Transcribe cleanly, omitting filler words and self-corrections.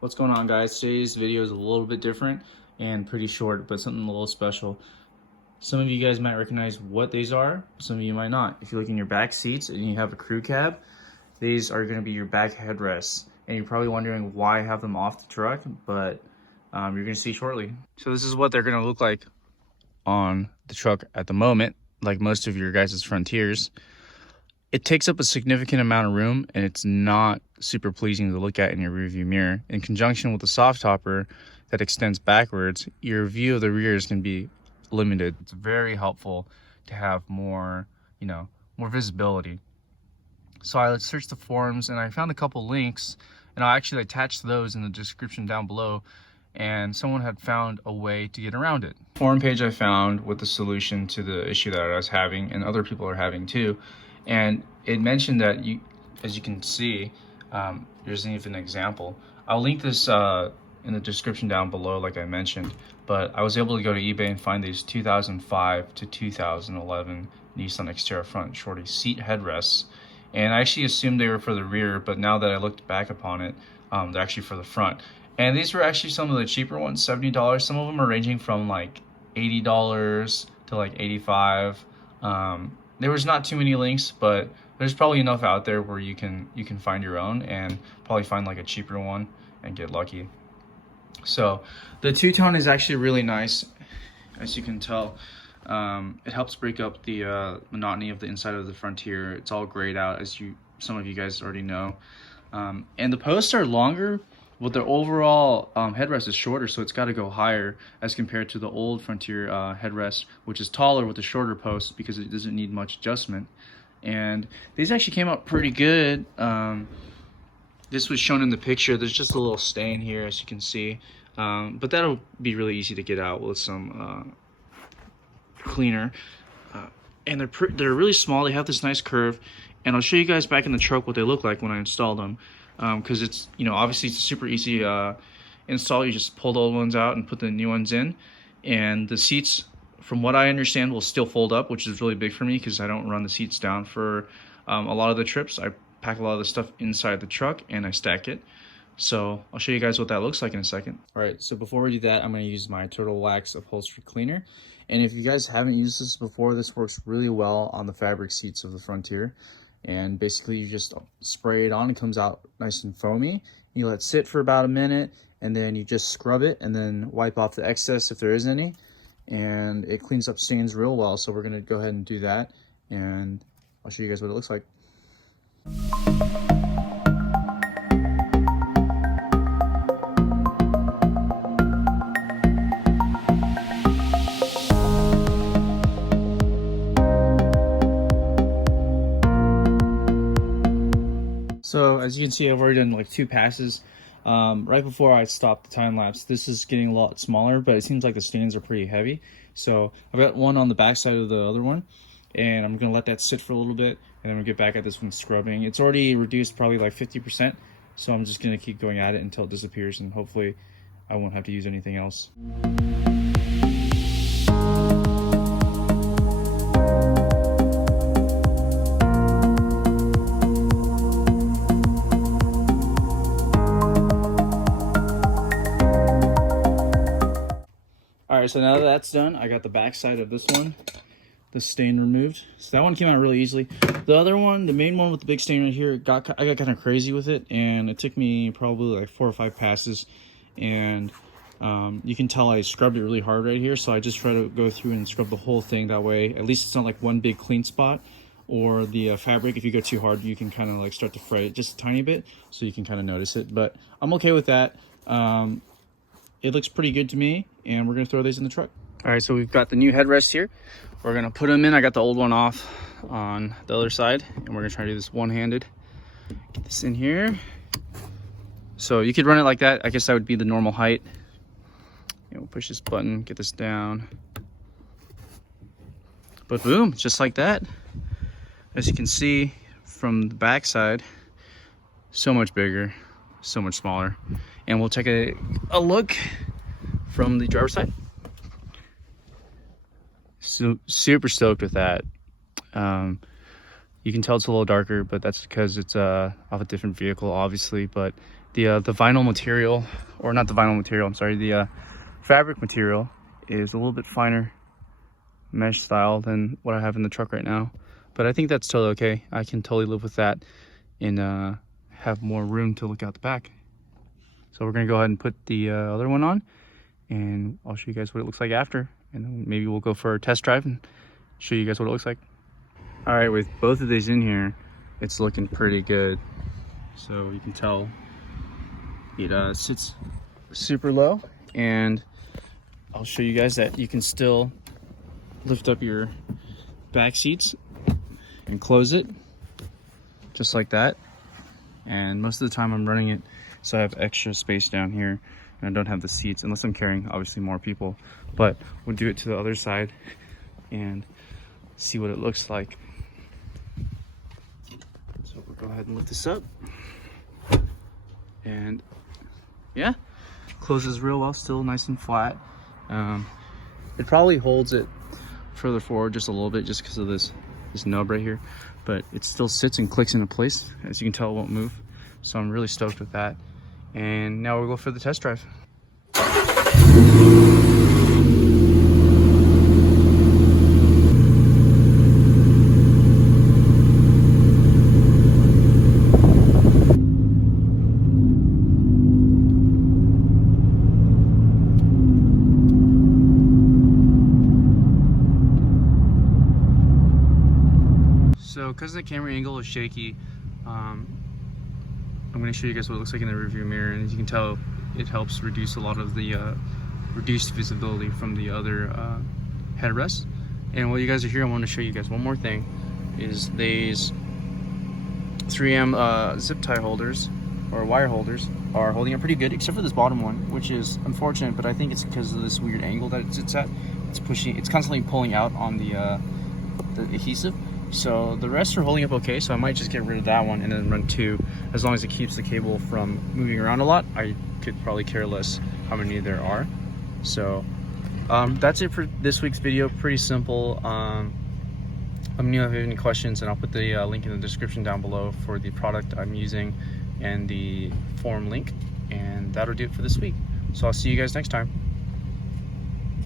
What's going on, guys? Today's video is a little bit different and pretty short, but something a little special. Some of you guys might recognize what these are, some of you might not. If you look in your back seats and you have a crew cab, these are going to be your back headrests. And you're probably wondering why I have them off the truck, but you're going to see shortly. So this is what they're going to look like on the truck at the moment, like most of your guys' Frontiers. It takes up a significant amount of room, and it's not super pleasing to look at in your rearview mirror. In conjunction with the soft topper that extends backwards, your view of the rear is going to be limited. It's very helpful to have more more visibility. So I searched the forums and I found a couple links, and I'll actually attach those in the description down below. And someone had found a way to get around it. Forum page I found with the solution to the issue that I was having, and other people are having too. And it mentioned that as you can see, there's even an example. I'll link this in the description down below, like I mentioned. But I was able to go to eBay and find these 2005 to 2011 Nissan Xterra front shorty seat headrests. And I actually assumed they were for the rear, but now that I looked back upon it, they're actually for the front. And these were actually some of the cheaper ones, $70. Some of them are ranging from like $80 to like $85. There was not too many links, but there's probably enough out there where you can find your own and probably find like a cheaper one and get lucky. So the two-tone is actually really nice, as you can tell. It helps break up the monotony of the inside of the Frontier. It's all grayed out, as some of you guys already know. And the posts are longer, but the overall headrest is shorter, so it's got to go higher as compared to the old Frontier headrest, which is taller with a shorter post because it doesn't need much adjustment. And these actually came out pretty good. This was shown in the picture. There's just a little stain here, as you can see, but that'll be really easy to get out with some cleaner. And they're really small. They have this nice curve, and I'll show you guys back in the truck what they look like when I install them. Because it's, obviously it's a super easy install. You just pull the old ones out and put the new ones in, and the seats, from what I understand, will still fold up, which is really big for me because I don't run the seats down for a lot of the trips. I pack a lot of the stuff inside the truck and I stack it. So I'll show you guys what that looks like in a second. All right, so before we do that, I'm going to use my Turtle Wax upholstery cleaner. And if you guys haven't used this before, this works really well on the fabric seats of the Frontier. And basically you just spray it on. It comes out nice and foamy. You let it sit for about a minute, and then you just scrub it and then wipe off the excess if there is any, and it cleans up stains real well. So we're going to go ahead and do that, and I'll show you guys what it looks like. So as you can see, I've already done like 2 passes. Right before I stopped the time lapse, this is getting a lot smaller, but it seems like the stains are pretty heavy. So I've got one on the back side of the other one, and I'm gonna let that sit for a little bit, and then we'll get back at this one scrubbing. It's already reduced probably like 50%, so I'm just gonna keep going at it until it disappears, and hopefully I won't have to use anything else. Alright, so now that that's done, I got the back side of this one, the stain removed. So that one came out really easily. The other one, the main one with the big stain right here, I got kind of crazy with it, and it took me probably like 4 or 5 passes. And you can tell I scrubbed it really hard right here, so I just try to go through and scrub the whole thing. That way, at least it's not like one big clean spot. Or the fabric, if you go too hard, you can kind of like start to fray it just a tiny bit, so you can kind of notice it. But I'm okay with that. It looks pretty good to me, and we're gonna throw these in the truck. All right, so we've got the new headrests here. We're gonna put them in. I got the old one off on the other side, and we're gonna try to do this one-handed. Get this in here. So you could run it like that. I guess that would be the normal height. And we'll push this button, get this down. But boom, just like that. As you can see from the back side, so much bigger, so much smaller. And we'll take a look from the driver's side. So super stoked with that. You can tell it's a little darker, but that's because it's off a different vehicle, obviously. But the vinyl material, or not the vinyl material, I'm sorry, the fabric material is a little bit finer mesh style than what I have in the truck right now. But I think that's totally okay. I can totally live with that and have more room to look out the back. So we're gonna go ahead and put the other one on, and I'll show you guys what it looks like after, and then maybe we'll go for a test drive and show you guys what it looks like. All right, with both of these in here, it's looking pretty good. So you can tell it sits super low, and I'll show you guys that you can still lift up your back seats and close it just like that. And most of the time I'm running it so I have extra space down here and I don't have the seats, unless I'm carrying obviously more people. But we'll do it to the other side and see what it looks like. So we'll go ahead and lift this up, and yeah, closes real well, still nice and flat. It probably holds it further forward just a little bit just because of this nub right here, but it still sits and clicks into place. As you can tell, it won't move. So I'm really stoked with that. And now we'll go for the test drive. So because the camera angle is shaky, I'm going to show you guys what it looks like in the rearview mirror, and as you can tell, it helps reduce a lot of the reduced visibility from the other headrests. And while you guys are here, I want to show you guys one more thing, is these 3M zip tie holders or wire holders are holding up pretty good, except for this bottom one, which is unfortunate, but I think it's because of this weird angle that it sits at. It's constantly pulling out on the adhesive. So the rest are holding up okay, so I might just get rid of that one and then run two. As long as it keeps the cable from moving around a lot, I could probably care less how many there are. So that's it for this week's video. Pretty simple. Let me know if you have any questions, and I'll put the link in the description down below for the product I'm using and the form link. And that'll do it for this week. So I'll see you guys next time.